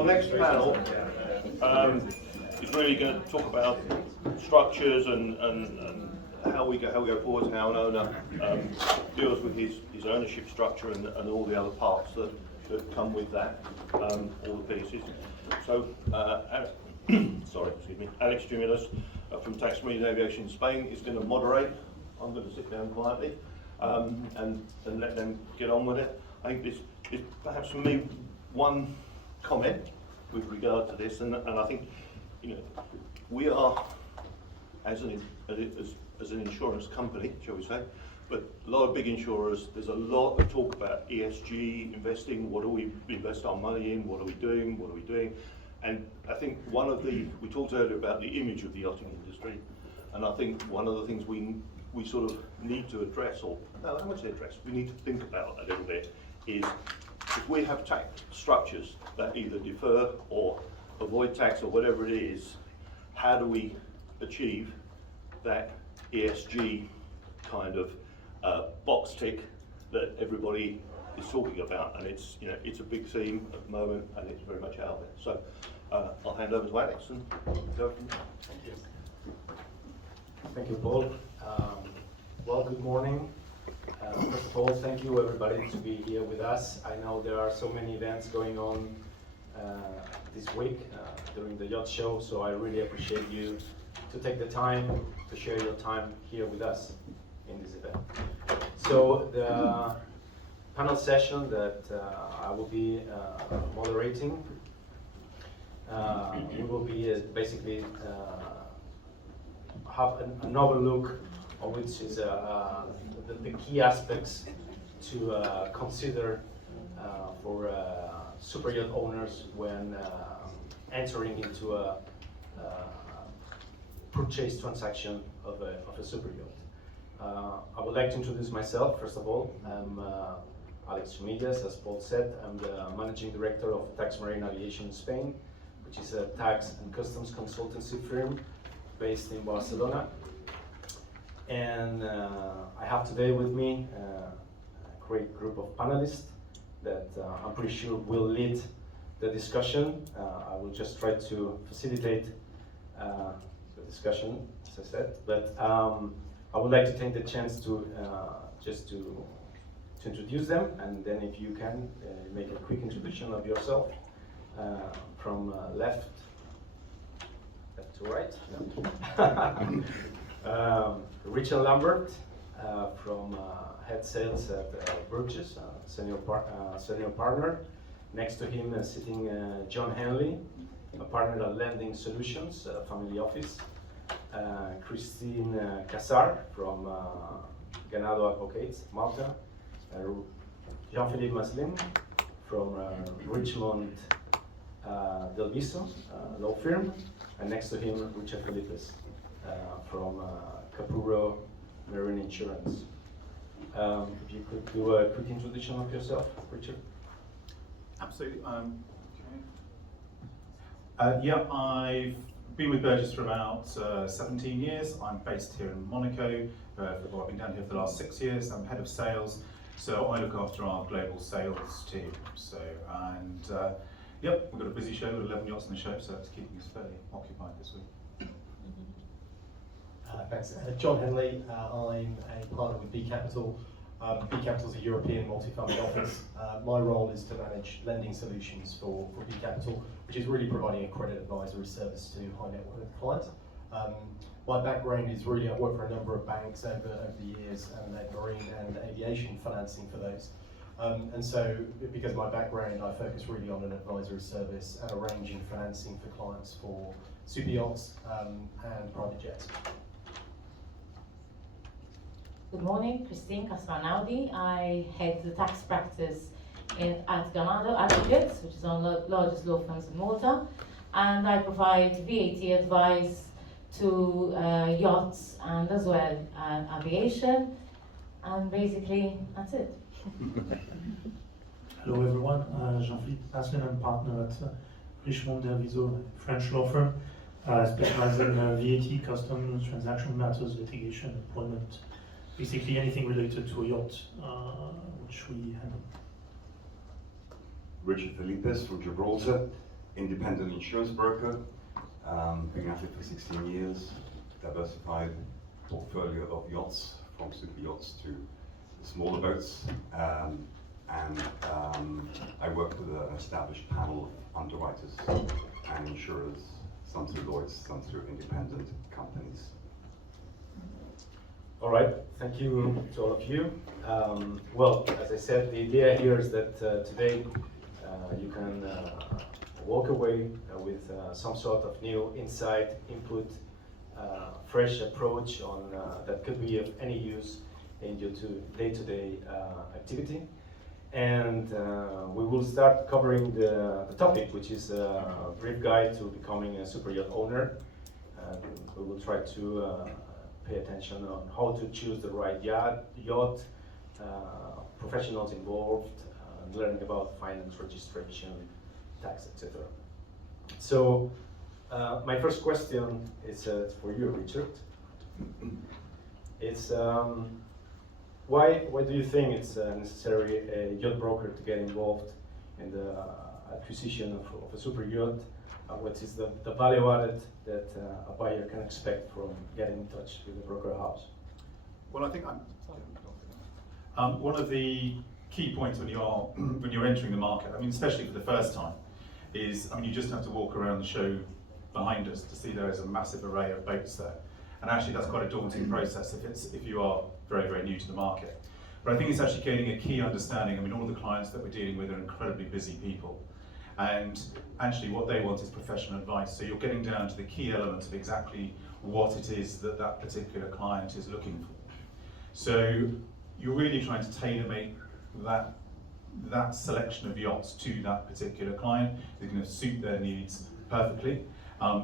our next panel is really going to talk about structures and how we go forward, how an owner deals with his ownership structure and all the other parts that come with that, all the pieces. So, sorry, excuse me, Alex Jumilus from Tax Meridien Aviation Spain is going to moderate. I'm going to sit down quietly and let them get on with it. I think this is perhaps for me one comment with regard to this, and I think, you know, we are as an insurance company, shall we say, but a lot of big insurers, there's a lot of talk about ESG investing. What do we invest our money in? What are we doing? What are we doing? And I think we talked earlier about the image of the yachting industry, and I think one of the things we sort of need to address, or no, I won't say address, we need to think about a little bit, is if we have tax structures that either defer or avoid tax or whatever it is, how do we achieve that ESG kind of box tick that everybody is talking about? And it's, you know, it's a big theme at the moment, and it's very much out there. So I'll hand over to Alex and go from there. Thank you. Thank you, Paul. Well, good morning. First of all, thank you everybody to be here with us. I know there are so many events going on this week during the yacht show, so I really appreciate you to take the time to share your time here with us in this event. So the panel session that I will be moderating, we will be basically have an overlook on which is the key aspects to consider for superyacht owners when entering into a purchase transaction of a superyacht. I would like to introduce myself. First of all, I'm Alex Jumilus, as Paul said. I'm the Managing Director of Tax Meridien Aviation in Spain, which is a tax and customs consultancy firm based in Barcelona. And I have today with me a great group of panelists that I'm pretty sure will lead the discussion. I will just try to facilitate the discussion, as I said, but I would like to take the chance to just to introduce them, and then if you can make a quick introduction of yourself from left to right. Richemont Lambert from head sales at Burgess, senior partner. Next to him is sitting Jon Henley, a partner at Lending Solutions, family office. Christine Cassar from Ganado Advocates, Malta. Jean-Philippe Maslin from Richemont Delviso, law firm. And next to him, Richard Felipes from Capurro Marine Insurance. If you could do a quick introduction of yourself, Richard. Absolutely. Yeah, I've been with Burgess for about 17 years. I'm based here in Monaco. I've been down here for the last 6 years. I'm head of sales, so I look after our global sales team. So, and yep, we've got a busy show, we've got 11 yachts on the show, so that's keeping us fairly occupied this week. Thanks. Jon Henley, I'm a partner with B Capital. B Capital is a European multifamily office. My role is to manage lending solutions for B Capital, which is really providing a credit advisory service to high net worth clients. My background is really, I've worked for a number of banks over the years and led marine and aviation financing for those. And so, because of my background, I focus really on an advisory service and arranging financing for clients for super yachts and private jets. Good morning, Christine Cassar Naudi. I head the tax practice at Ganado Advocates, which is one of the largest law firms in Malta, and I provide VAT advice to yachts and as well aviation, and basically that's it. Hello everyone, Jean-Philippe Maslin, I'm partner at Richemont Delviso, French law firm, specializing in VAT, customs, transaction matters, litigation, employment, basically anything related to a yacht, which we handle. Richard Felipes from Gibraltar. independent insurance broker, been at it for 16 years, diversified portfolio of yachts, from super yachts to smaller boats, and I work with an established panel of underwriters and insurers, some through Lloyd's, some through independent companies. All right, thank you to all of you. Well, as I said, the idea here is that today you can walk away with some sort of new insight, input, fresh approach on that could be of any use in your day-to-day activity. And we will start covering the topic, which is a brief guide to becoming a superyacht owner. And we will try to pay attention on how to choose the right yacht, professionals involved, learning about finance, registration, tax, etc. So my first question is for you, Richard. It's why do you think it's necessary a yacht broker to get involved in the acquisition of a super yacht? What is the value added that a buyer can expect from getting in touch with the broker house? Well, I think one of the key points when you're entering the market, I mean, especially for the first time, is you just have to walk around the show behind us to see there is a massive array of boats there, and actually that's quite a daunting process if you are very, very new to the market. But I think it's actually gaining a key understanding. I mean, all of the clients that we're dealing with are incredibly busy people, and actually what they want is professional advice. So you're getting down to the key elements of exactly what it is that that particular client is looking for. So you're really trying to tailor-make that selection of yachts to that particular client. They're going to suit their needs perfectly.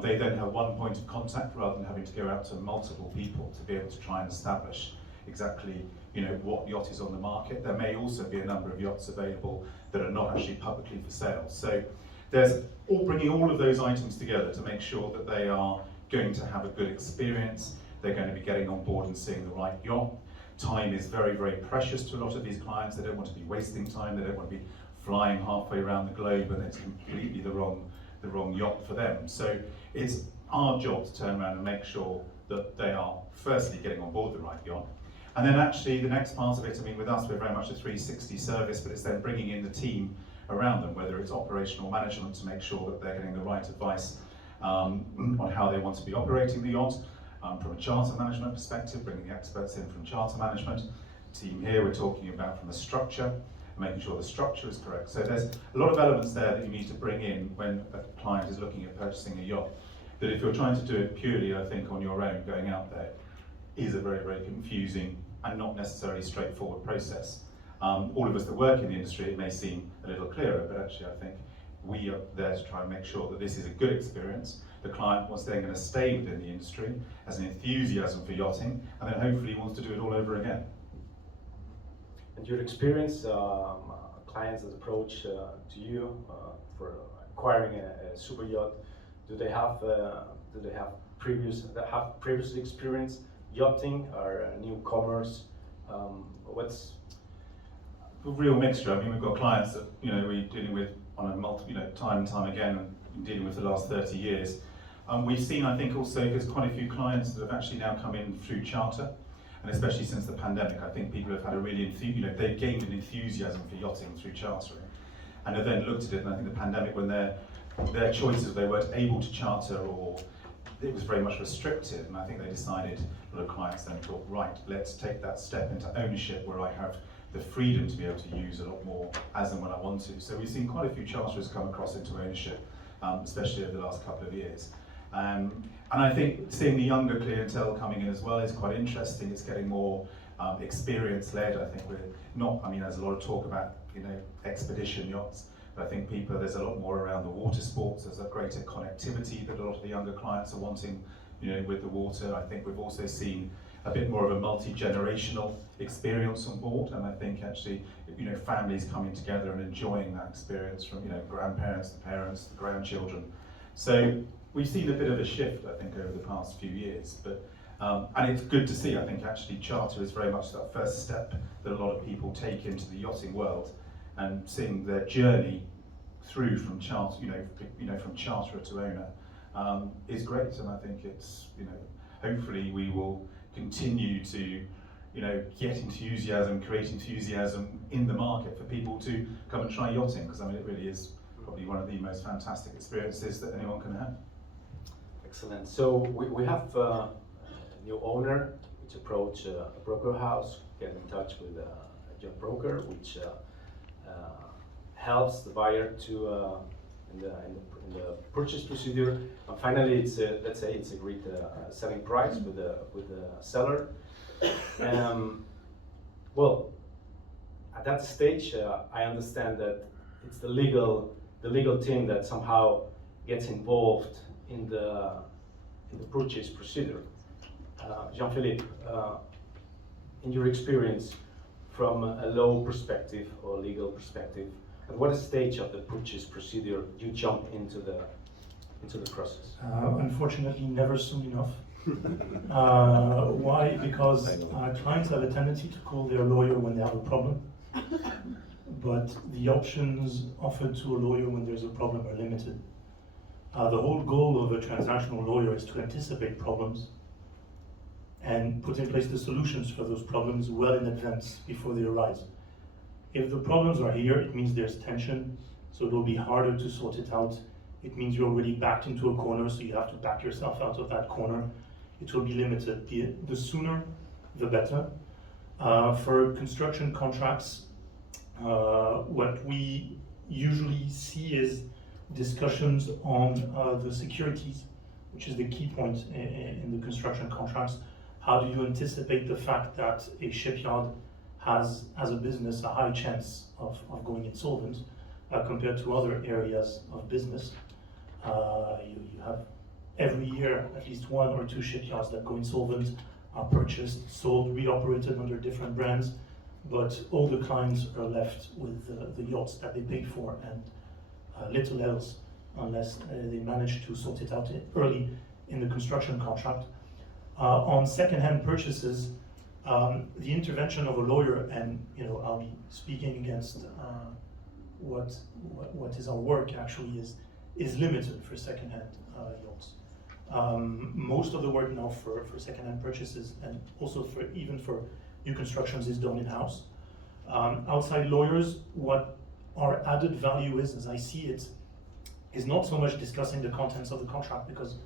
They then have one point of contact rather than having to go out to multiple people to be able to try and establish exactly what yacht is on the market. There may also be a number of yachts available that are not actually publicly for sale. So there's bringing all of those items together to make sure that they are going to have a good experience. They're going to be getting on board and seeing the right yacht. Time is very, very precious to a lot of these clients. They don't want to be wasting time. They don't want to be flying halfway around the globe and it's completely the wrong yacht for them. So it's our job to turn around and make sure that they are firstly getting on board the right yacht. And then actually the next part of it, I mean, with us we're very much a 360 service, but it's then bringing in the team around them, whether it's operational management to make sure that they're getting the right advice on how they want to be operating the yacht. From a charter management perspective, bringing the experts in from charter management. Team here we're talking about from the structure, and making sure the structure is correct. So there's a lot of elements there that you need to bring in when a client is looking at purchasing a yacht. That if you're trying to do it purely, I think, on your own, going out there, is a very, very confusing and not necessarily straightforward process. All of us that work in the industry, it may seem a little clearer, but actually I think we are there to try and make sure that this is a good experience. The client was then going to stay within the industry, has an enthusiasm for yachting, and then hopefully wants to do it all over again. And your experience, clients that approach to you for acquiring a super yacht, do they have previously experienced yachting or newcomers? What's A real mixture. I mean, we've got clients that we're dealing with on a time and time again, and dealing with for the last 30 years. We've seen, I think, also there's quite a few clients that have actually now come in through charter, and especially since the pandemic, I think people have had a really, they've gained an enthusiasm for yachting through chartering, and have then looked at it. And I think the pandemic, when their choices, they weren't able to charter, or it was very much restricted, and I think they decided, a lot of clients then thought, right, let's take that step into ownership where I have the freedom to be able to use a lot more as and when I want to. So we've seen quite a few charterers come across into ownership, especially over the last couple of years. And I think seeing the younger clientele coming in as well is quite interesting. It's getting more experience-led. I think there's a lot of talk about expedition yachts, but I think there's a lot more around the water sports. There's a greater connectivity that a lot of the younger clients are wanting, with the water. I think we've also seen a bit more of a multi-generational experience on board, and I think actually, families coming together and enjoying that experience from, grandparents, the parents, the grandchildren. So we've seen a bit of a shift, I think, over the past few years, but and it's good to see. I think actually charter is very much that first step that a lot of people take into the yachting world, and seeing their journey through from charter, from charterer to owner, is great, and I think it's, hopefully we will continue to, get enthusiasm, create enthusiasm in the market for people to come and try yachting, because I mean, it really is probably one of the most fantastic experiences that anyone can have. Excellent. So we have a new owner, which approach a broker house, get in touch with a young broker, which helps the buyer to in the purchase procedure, and finally it's let's say it's agreed selling price with the seller. Well, at that stage, I understand that it's the legal team that somehow gets involved in the purchase procedure. Jean-Philippe, in your experience, from a law perspective or legal perspective, at what stage of the purchase procedure you jump into the process? Unfortunately, never soon enough. Why? Because clients have a tendency to call their lawyer when they have a problem, but the options offered to a lawyer when there's a problem are limited. The whole goal of a transactional lawyer is to anticipate problems and put in place the solutions for those problems well in advance before they arise. If the problems are here, it means there's tension, so it will be harder to sort it out. It means you're already backed into a corner, so you have to back yourself out of that corner. It will be limited. The sooner, the better. For construction contracts, what we usually see is discussions on the securities, which is the key point in the construction contracts. How do you anticipate the fact that a shipyard has, as a business, a high chance of going insolvent compared to other areas of business? You have every year at least 1 or 2 shipyards that go insolvent, are purchased, sold, reoperated under different brands, but all the clients are left with the yachts that they paid for and little else, unless they manage to sort it out early in the construction contract. On second-hand purchases, the intervention of a lawyer, and I'll be speaking against what is our work actually is limited for second-hand yachts. Most of the work now for second-hand purchases, and also even for new constructions, is done in-house. Outside lawyers, what our added value is, as I see it, is not so much discussing the contents of the contract, because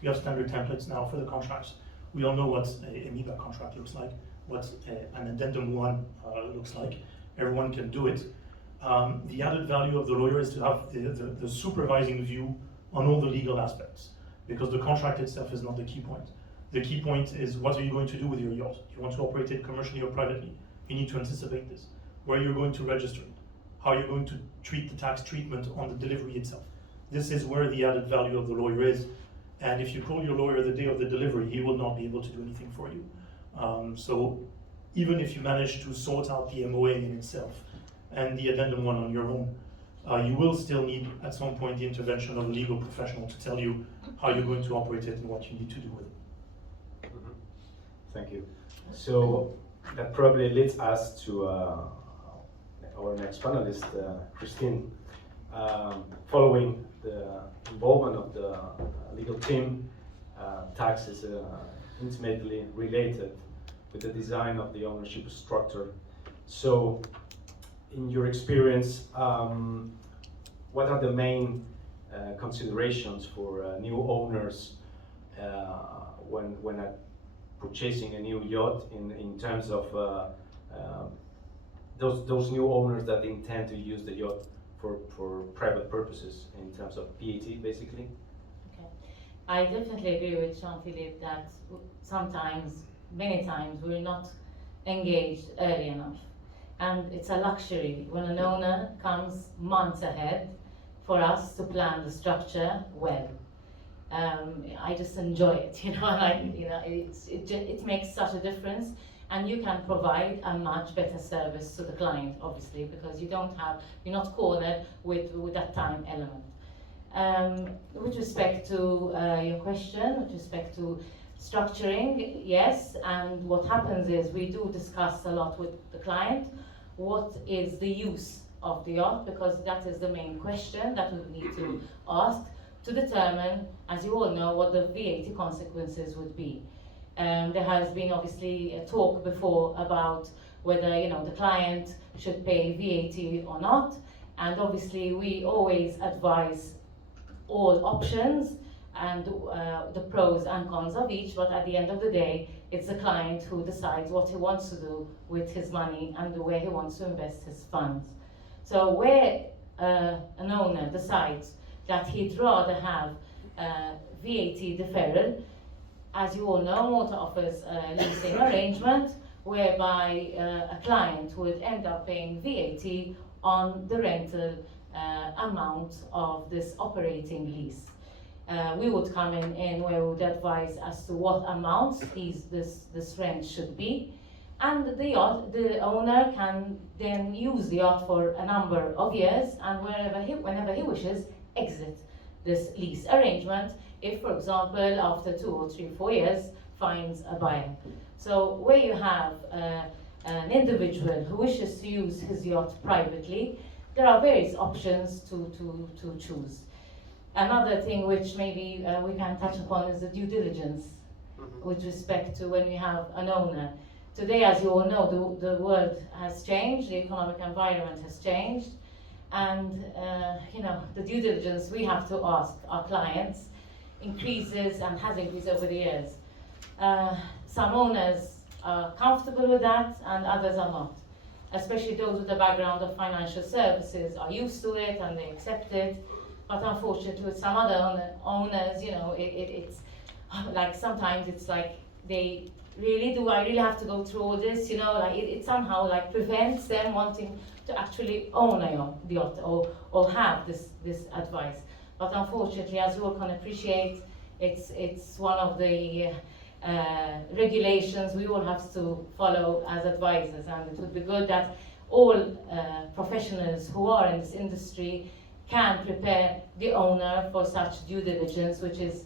we have standard templates now for the contracts. We all know what a MIBA contract looks like, what an addendum 1 looks like. Everyone can do it. The added value of the lawyer is to have the supervising view on all the legal aspects, because the contract itself is not the key point. The key point is, what are you going to do with your yacht? Do you want to operate it commercially or privately? You need to anticipate this. Where you're going to register it, how you're going to treat the tax treatment on the delivery itself. This is where the added value of the lawyer is. And if you call your lawyer the day of the delivery, he will not be able to do anything for you. So even if you manage to sort out the MOA in itself and the addendum 1 on your own, you will still need at some point the intervention of a legal professional to tell you how you're going to operate it and what you need to do with it. Mm-hmm. Thank you. So that probably leads us to our next panelist, Christine. Following the involvement of the legal team, tax is intimately related with the design of the ownership structure. So, in your experience, what are the main considerations for new owners when purchasing a new yacht in terms of those new owners that intend to use the yacht for private purposes, in terms of VAT, basically? Okay. I definitely agree with Jean-Philippe that many times, we're not engaged early enough. And it's a luxury when an owner comes months ahead for us to plan the structure well. I just enjoy it, it makes such a difference. And you can provide a much better service to the client, obviously, because you're not cornered with that time element. With respect to your question, with respect to structuring, yes, and what happens is we do discuss a lot with the client what is the use of the yacht, because that is the main question that we need to ask to determine, as you all know, what the VAT consequences would be. There has been obviously a talk before about whether the client should pay VAT or not, and obviously we always advise all options and the pros and cons of each, but at the end of the day, it's the client who decides what he wants to do with his money and where he wants to invest his funds. So where an owner decides that he'd rather have VAT deferral, as you all know, Malta offers a leasing arrangement whereby a client would end up paying VAT on the rental amount of this operating lease. We would come in where we would advise as to what amounts this rent should be, and the owner can then use the yacht for a number of years, and whenever he wishes, exit this lease arrangement if, for example, after 2 or 3, 4 years, finds a buyer. So where you have an individual who wishes to use his yacht privately, there are various options to choose. Another thing which maybe we can touch upon is the due diligence with respect to when you have an owner. Today, as you all know, the world has changed, the economic environment has changed, and the due diligence we have to ask our clients increases and has increased over the years. Some owners are comfortable with that and others are not. Especially those with a background of financial services are used to it and they accept it. But unfortunately with some other owners, it's like sometimes it's like do I really have to go through all this? It somehow like prevents them wanting to actually own a yacht or have this advice. But unfortunately, as you all can appreciate, it's one of the regulations we all have to follow as advisors, and it would be good that all professionals who are in this industry can prepare the owner for such due diligence, which is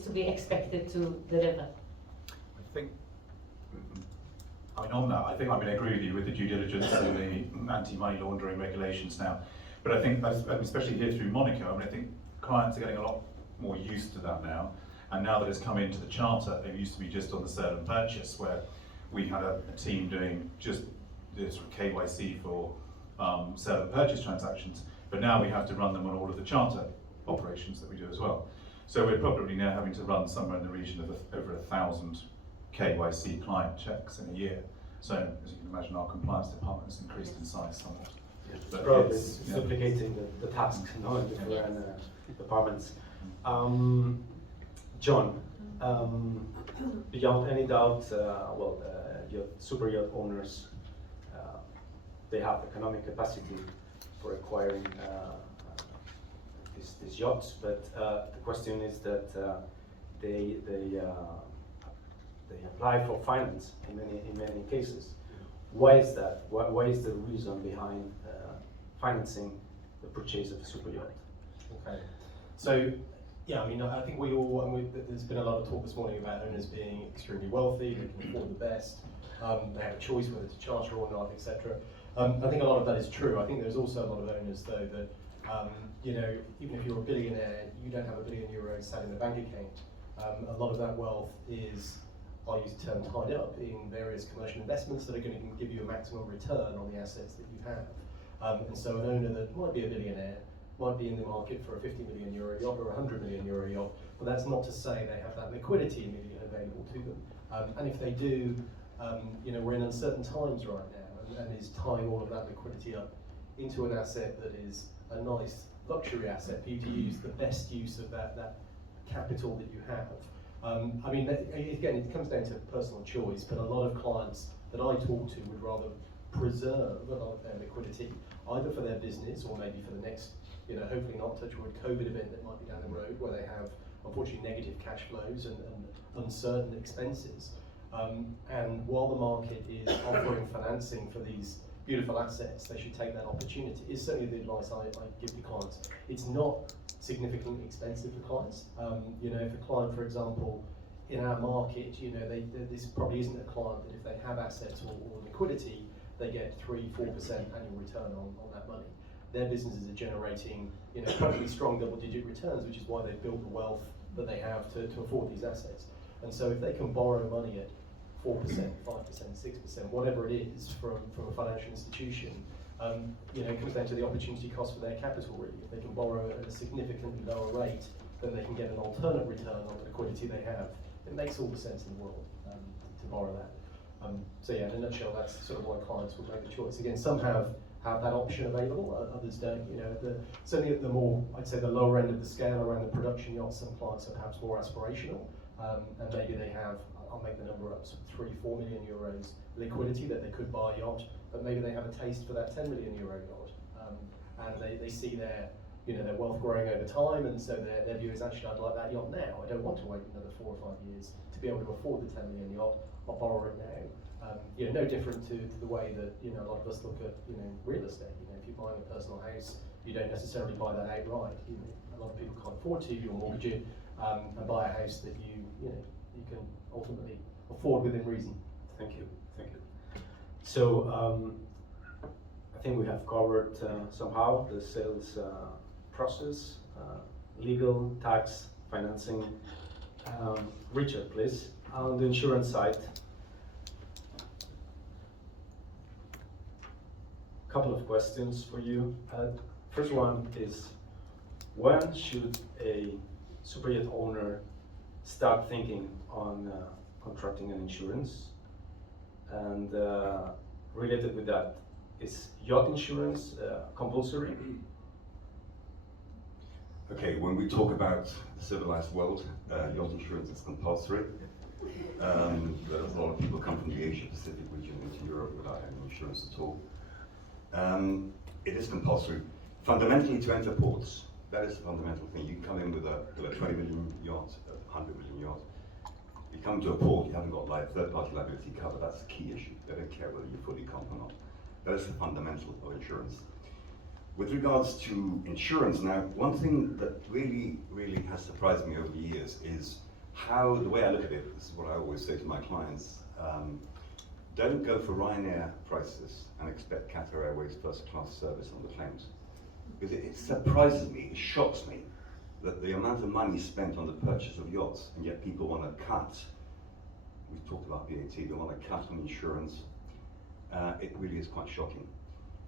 to be expected to deliver. I agree with you with the due diligence and the anti-money laundering regulations now. But I think, especially here through Monaco, I think clients are getting a lot more used to that now. And now that it's come into the charter, it used to be just on the sale and purchase, where we had a team doing just this KYC for sale and purchase transactions. But now we have to run them on all of the charter operations that we do as well. So we're probably now having to run somewhere in the region of over 1,000 KYC client checks in a year. So as you can imagine, our compliance department has increased in size somewhat. But probably duplicating the task in different departments. John, beyond any doubt, your Superyacht owners, they have economic capacity for acquiring these yachts, but the question is that they apply for finance in many cases. Why is that? Why is the reason behind financing the purchase of a superyacht? Okay, so yeah, I think we all, there's been a lot of talk this morning about owners being extremely wealthy, they can afford the best, they have a choice whether to charter or not, etc. I think a lot of that is true. I think there's also a lot of owners though that, even if you're a billionaire, you don't have €1 billion sat in a bank account. A lot of that wealth is, I use the term, tied up in various commercial investments that are going to give you a maximum return on the assets that you have. And so an owner that might be a billionaire might be in the market for a €50 million yacht or a €100 million yacht, but that's not to say they have that liquidity immediately available to them. And if they do, we're in uncertain times right now, and is tying all of that liquidity up into an asset that is a nice luxury asset for you to use the best use of that capital that you have. Again, it comes down to personal choice, but a lot of clients that I talk to would rather preserve a lot of their liquidity, either for their business or maybe for the next, hopefully not touch wood, COVID event that might be down the road, where they have, unfortunately, negative cash flows and uncertain expenses. And while the market is offering financing for these beautiful assets, they should take that opportunity. It's certainly the advice I give to clients. It's not significantly expensive for clients. If a client, for example, in our market, this probably isn't a client that if they have assets or liquidity, they get 3-4% annual return on that money. Their businesses are generating, incredibly strong double-digit returns, which is why they've built the wealth that they have to afford these assets. And so if they can borrow money at 4%, 5%, 6%, whatever it is from a financial institution, it comes down to the opportunity cost for their capital, really. If they can borrow at a significantly lower rate, then they can get an alternate return on the liquidity they have. It makes all the sense in the world to borrow that. So yeah, in a nutshell, that's sort of why clients will make the choice. Again, some have that option available, others don't. Certainly at the more, I'd say the lower end of the scale around the production yachts, some clients are perhaps more aspirational, and maybe they have, I'll make the number up, so 3-4 million euros liquidity that they could buy a yacht, but maybe they have a taste for that 10 million euro yacht, and they see their wealth growing over time, and so their view is, actually, I'd like that yacht now. I don't want to wait another 4 or 5 years to be able to afford the 10 million yacht. I'll borrow it now. No different to the way that a lot of us look at real estate. If you're buying a personal house, you don't necessarily buy that outright. A lot of people can't afford to, you'll mortgage it and buy a house that you can ultimately afford within reason. Thank you. So I think we have covered somehow the sales process, legal, tax, financing. Richard, please, on the insurance side. Couple of questions for you. First one is, when should a superyacht owner start thinking on contracting an insurance? And related with that, is yacht insurance compulsory? Okay, when we talk about the civilized world, yacht insurance is compulsory. There's a lot of people come from the Asia Pacific region into Europe without any insurance at all. It is compulsory. Fundamentally, to enter ports, that is the fundamental thing. You come in with a 20 million yacht, a 100 million yacht. You come to a port, you haven't got third-party liability cover. That's the key issue. They don't care whether you're fully comp or not. That is the fundamental of insurance. With regards to insurance, now, one thing that really has surprised me over the years is how, the way I look at it, this is what I always say to my clients, don't go for Ryanair prices and expect Qatar Airways first-class service on the claims. Because it surprises me, it shocks me, that the amount of money spent on the purchase of yachts, and yet people want to cut, we've talked about VAT, they want to cut on insurance. It really is quite shocking.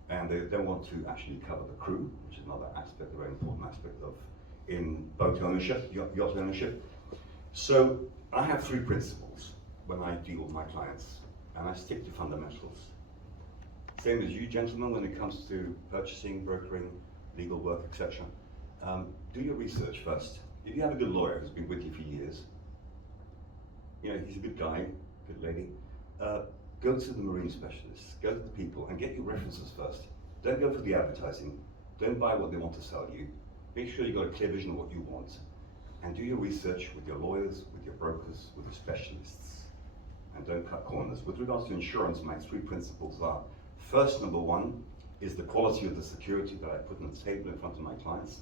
And they don't want to actually cover the crew, which is another aspect, a very important aspect of in boat ownership, yacht ownership. So I have 3 principles when I deal with my clients, and I stick to fundamentals. Same as you gentlemen when it comes to purchasing, brokering, legal work, etc. Do your research first. If you have a good lawyer who's been with you for years, he's a good guy, good lady, go to the marine specialists, go to the people and get your references first. Don't go for the advertising. Don't buy what they want to sell you. Make sure you've got a clear vision of what you want. And do your research with your lawyers, with your brokers, with your specialists. And don't cut corners. With regards to insurance, my 3 principles are, first, number 1, is the quality of the security that I put on the table in front of my clients.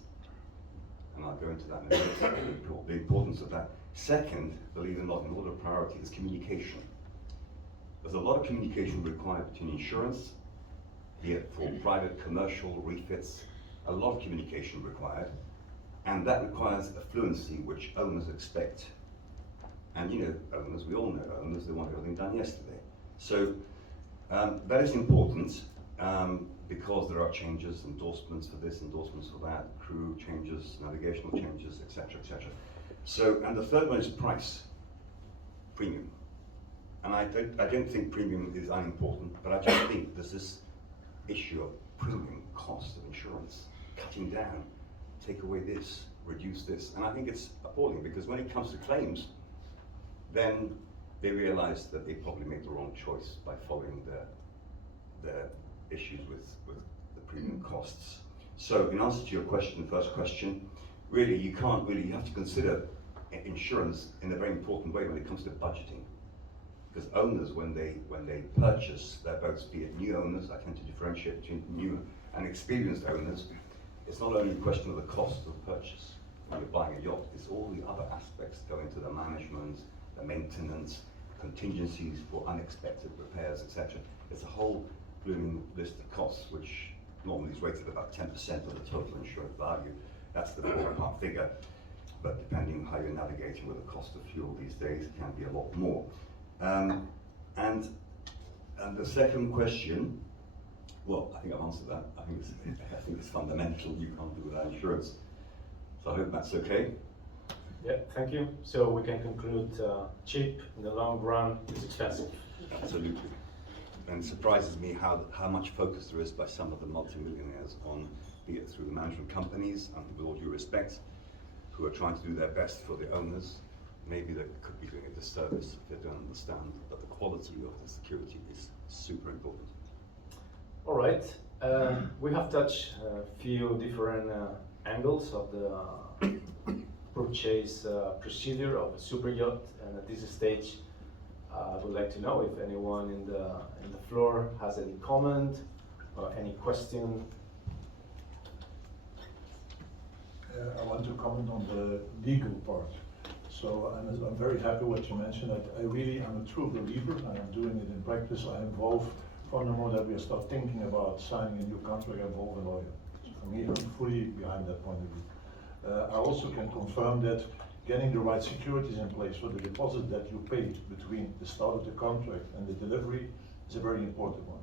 And I'll go into that in a minute, the importance of that. Second, believe it or not, in order of priority is communication. There's a lot of communication required between insurance, be it for private, commercial, refits, a lot of communication required. And that requires a fluency which owners expect. And owners, we all know owners, they want everything done yesterday. So that is important because there are changes, endorsements for this, endorsements for that, crew changes, navigational changes, etc., etc. So, and the third one is price, premium. And I don't think premium is unimportant, but I just think there's this issue of premium cost of insurance, cutting down, take away this, reduce this. And I think it's appalling because when it comes to claims, then they realize that they probably made the wrong choice by following their issues with the premium costs. So in answer to your question, first question, really you have to consider insurance in a very important way when it comes to budgeting. Because owners, when they purchase their boats, be it new owners, I tend to differentiate between new and experienced owners, it's not only a question of the cost of purchase when you're buying a yacht, it's all the other aspects go into the management, the maintenance, contingencies for unexpected repairs, etc. It's a whole blooming list of costs, which normally is rated about 10% of the total insured value. That's the ballpark figure, but depending on how you're navigating with the cost of fuel these days, it can be a lot more. And the second question, well, I think I've answered that. I think it's fundamental. You can't do without insurance. So I hope that's okay. Yeah, thank you. So we can conclude cheap in the long run is expensive. Absolutely. And it surprises me how much focus there is by some of the multimillionaires on, be it through the management companies, and with all due respect, who are trying to do their best for the owners. Maybe they could be doing a disservice if they don't understand that the quality of the security is super important. All right. We have touched a few different angles of the purchase procedure of a super yacht, and at this stage, I would like to know if anyone in the floor has any comment or any question. I want to comment on the legal part. So I'm very happy what you mentioned. I really am a true believer, and I'm doing it in practice. I involve, from the moment that we start thinking about signing a new contract, I involve a lawyer. So for me, I'm fully behind that point of view. I also can confirm that getting the right securities in place for the deposit that you pay between the start of the contract and the delivery is a very important one.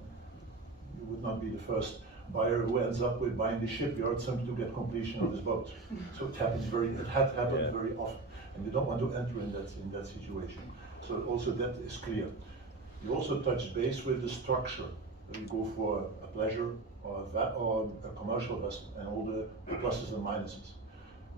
You would not be the first buyer who ends up with buying the shipyard simply to get completion of his boat. So it had happened very often, and you don't want to enter in that situation. So also that is clear. You also touch base with the structure. You go for a pleasure or a commercial vessel, and all the pluses and minuses.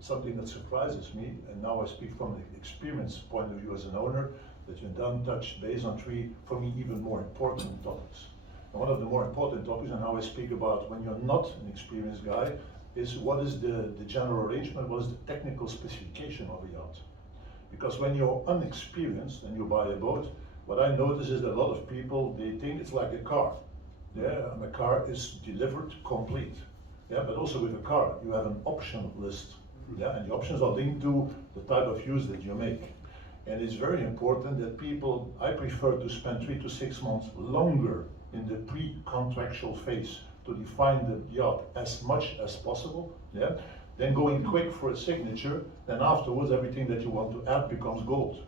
Something that surprises me, and now I speak from the experience point of view as an owner, that you then touch base on three, for me, even more important topics. And one of the more important topics, and now I speak about when you're not an experienced guy, is what is the general arrangement, what is the technical specification of a yacht? Because when you're unexperienced and you buy a boat, what I notice is that a lot of people, they think it's like a car. Yeah, and a car is delivered complete. Yeah, but also with a car, you have an option list. Yeah, and the options are linked to the type of use that you make. And it's very important that people, I prefer to spend 3 to 6 months longer in the pre-contractual phase to define the yacht as much as possible, yeah, then going quick for a signature, then afterwards everything that you want to add becomes gold.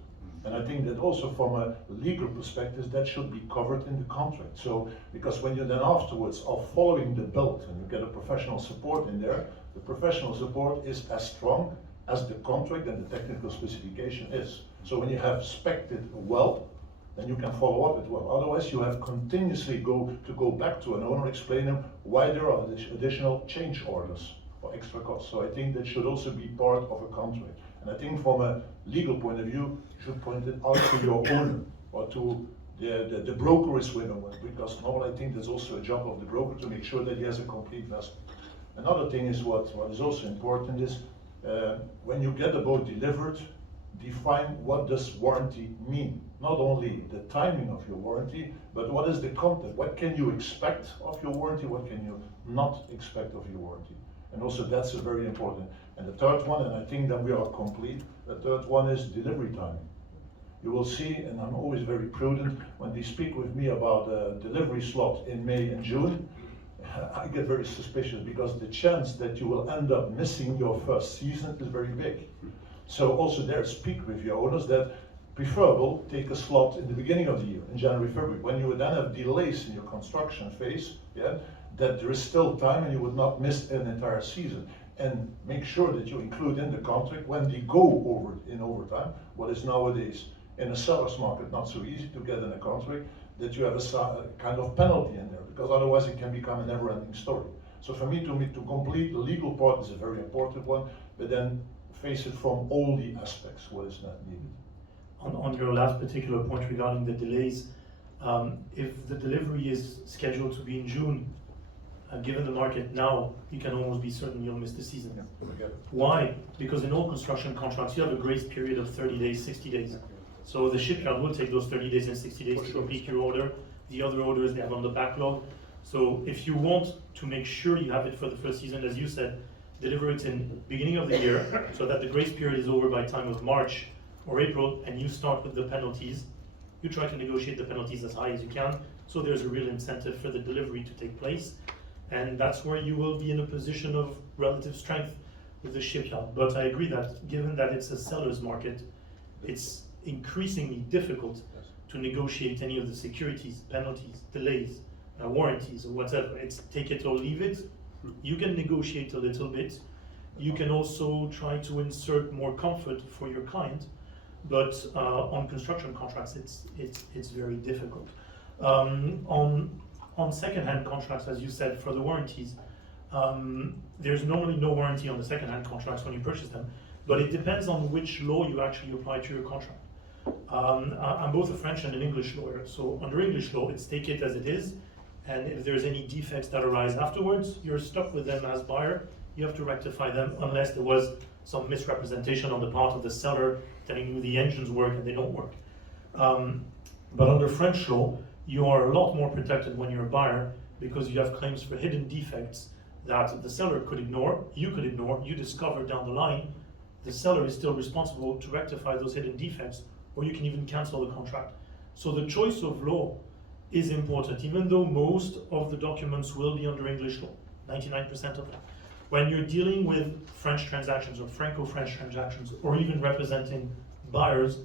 And I think that also from a legal perspective, that should be covered in the contract. So, because when you then afterwards are following the build and you get a professional support in there, the professional support is as strong as the contract and the technical specification is. So when you have spec'd it well, then you can follow up it well. Otherwise, you have continuously go back to an owner, explain them why there are additional change orders or extra costs. So I think that should also be part of a contract. And I think from a legal point of view, you should point it out to your owner or to the broker is with him, because normally I think there's also a job of the broker to make sure that he has a complete vessel. Another thing is what is also important is when you get the boat delivered, define what does warranty mean. Not only the timing of your warranty, but what is the content? What can you expect of your warranty? What can you not expect of your warranty? And also that's a very important. And the third one, and I think that we are complete, the third one is delivery timing. You will see, and I'm always very prudent, when they speak with me about a delivery slot in May and June, I get very suspicious because the chance that you will end up missing your first season is very big. So also there, speak with your owners that preferable, take a slot in the beginning of the year, in January, February, when you would then have delays in your construction phase, yeah, that there is still time and you would not miss an entire season. And make sure that you include in the contract when they go over in overtime, what is nowadays in a seller's market not so easy to get in a contract, that you have a kind of penalty in there, because otherwise it can become a never-ending story. So for me to complete the legal part is a very important one, but then face it from all the aspects, what is not needed. On your last particular point regarding the delays, if the delivery is scheduled to be in June, given the market now, you can almost be certain you'll miss the season. Yeah, Why? Because in all construction contracts, you have a grace period of 30 days, 60 days. So the shipyard will take those 30 days and 60 days to complete your order. The other orders they have on the backlog. So if you want to make sure you have it for the first season, as you said, deliver it in the beginning of the year so that the grace period is over by time of March or April, and you start with the penalties. You try to negotiate the penalties as high as you can, So there's a real incentive for the delivery to take place, and that's where you will be in a position of relative strength with the shipyard. But I agree that given that it's a seller's market, it's increasingly difficult to negotiate any of the securities, penalties, delays, warranties, or whatever. It's take it or leave it. You can negotiate a little bit. You can also try to insert more comfort for your client, but on construction contracts, it's very difficult. On second-hand contracts, as you said, for the warranties, there's normally no warranty on the second-hand contracts when you purchase them, but it depends on which law you actually apply to your contract. I'm both a French and an English lawyer, so under English law, it's take it as it is, and if there's any defects that arise afterwards, you're stuck with them as buyer. You have to rectify them unless there was some misrepresentation on the part of the seller telling you the engines work and they don't work. But under French law, you are a lot more protected when you're a buyer because you have claims for hidden defects that the seller could ignore, you discover down the line. The seller is still responsible to rectify those hidden defects, or you can even cancel the contract. So the choice of law is important, even though most of the documents will be under English law, 99% of them. When you're dealing with French transactions or Franco-French transactions, or even representing buyers,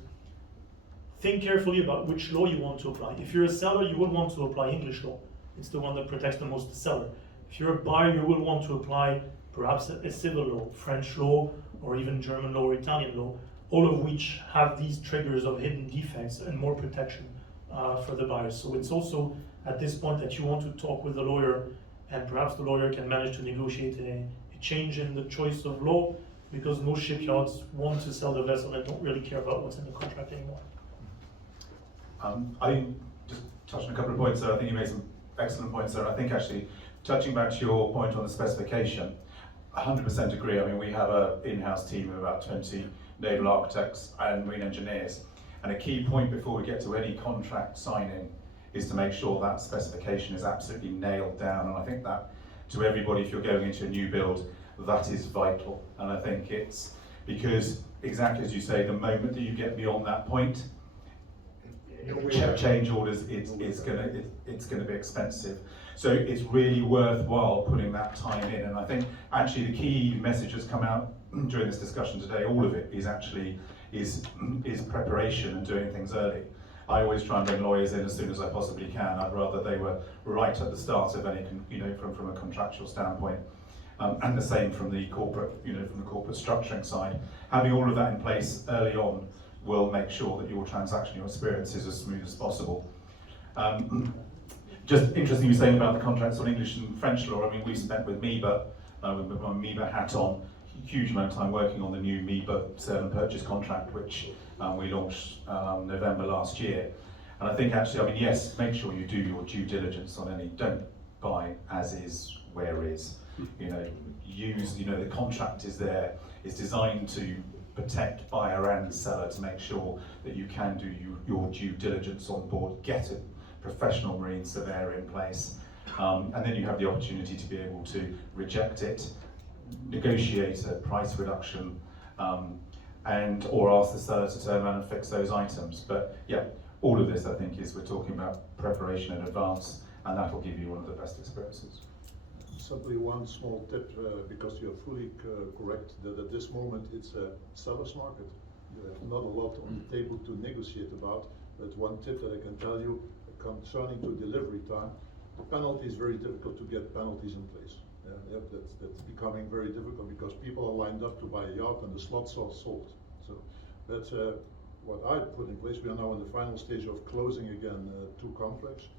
think carefully about which law you want to apply. If you're a seller, you will want to apply English law. It's the one that protects the most the seller. If you're a buyer, you will want to apply perhaps a civil law, French law, or even German law or Italian law, all of which have these triggers of hidden defects and more protection for the buyers. So it's also at this point that you want to talk with the lawyer, and perhaps the lawyer can manage to negotiate a change in the choice of law, because most shipyards want to sell the vessel and don't really care about what's in the contract anymore. I think, just touching a couple of points there, I think you made some excellent points there. I think actually, touching back to your point on the specification, 100% agree. I mean, we have an in-house team of about 20 naval architects and marine engineers. And a key point before we get to any contract signing is to make sure that specification is absolutely nailed down. And I think that to everybody, if you're going into a new build, that is vital. And I think it's because, exactly as you say, the moment that you get beyond that point, change orders, it's going to be expensive. So it's really worthwhile putting that time in. And I think actually the key message that's come out during this discussion today, all of it is actually is preparation and doing things early. I always try and bring lawyers in as soon as I possibly can. I'd rather they were right at the start of any, from a contractual standpoint. And the same from the corporate, from the corporate structuring side. Having all of that in place early on will make sure that your transaction, your experience is as smooth as possible. Just interesting you saying about the contracts on English and French law. I mean, we've spent with MEBA, with my MEBA hat on, huge amount of time working on the new MEBA sale and purchase contract, which we launched November last year. And I think actually, I mean, yes, make sure you do your due diligence on any, don't buy as is, where is. Use, the contract is there, it's designed to protect buyer and seller to make sure that you can do your due diligence on board, get a professional marine surveyor in place, and then you have the opportunity to be able to reject it, negotiate a price reduction, and or ask the seller to turn around and fix those items. But yeah, all of this I think is we're talking about preparation in advance, and that will give you one of the best experiences. Simply one small tip, because you're fully correct that at this moment it's a seller's market. You have not a lot on the table to negotiate about, but one tip that I can tell you concerning to delivery time, the penalty is very difficult to get penalties in place. That's becoming very difficult because people are lined up to buy a yacht and the slots are sold. So that's what I put in place. We are now in the final stage of closing again 2 contracts.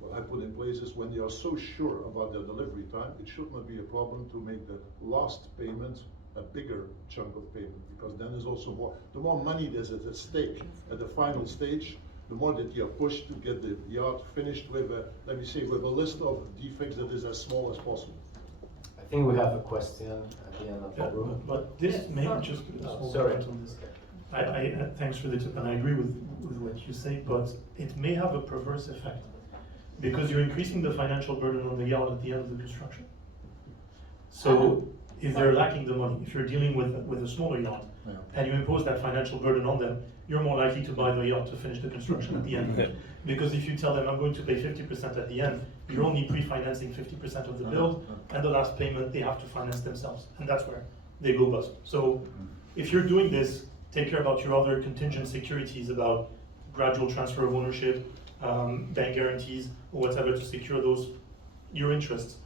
What I put in place is when you are so sure about their delivery time, it should not be a problem to make the last payment a bigger chunk of payment, because then there's also more, the more money there's at stake at the final stage, the more that you are pushed to get the yacht finished with a, let me say, with a list of defects that is as small as possible. I think we have a question at the end of the room. But this may just sorry. On this. I thanks for the tip, and I agree with what you say, but it may have a perverse effect because you're increasing the financial burden on the yacht at the end of the construction. So if they're lacking the money, if you're dealing with a smaller yacht, and you impose that financial burden on them, you're more likely to buy the yacht to finish the construction at the end. Because if you tell them, I'm going to pay 50% at the end, you're only pre-financing 50% of the build, and the last payment they have to finance themselves, and that's where they go bust. So if you're doing this, take care about your other contingent securities, about gradual transfer of ownership, bank guarantees, or whatever to secure your interests.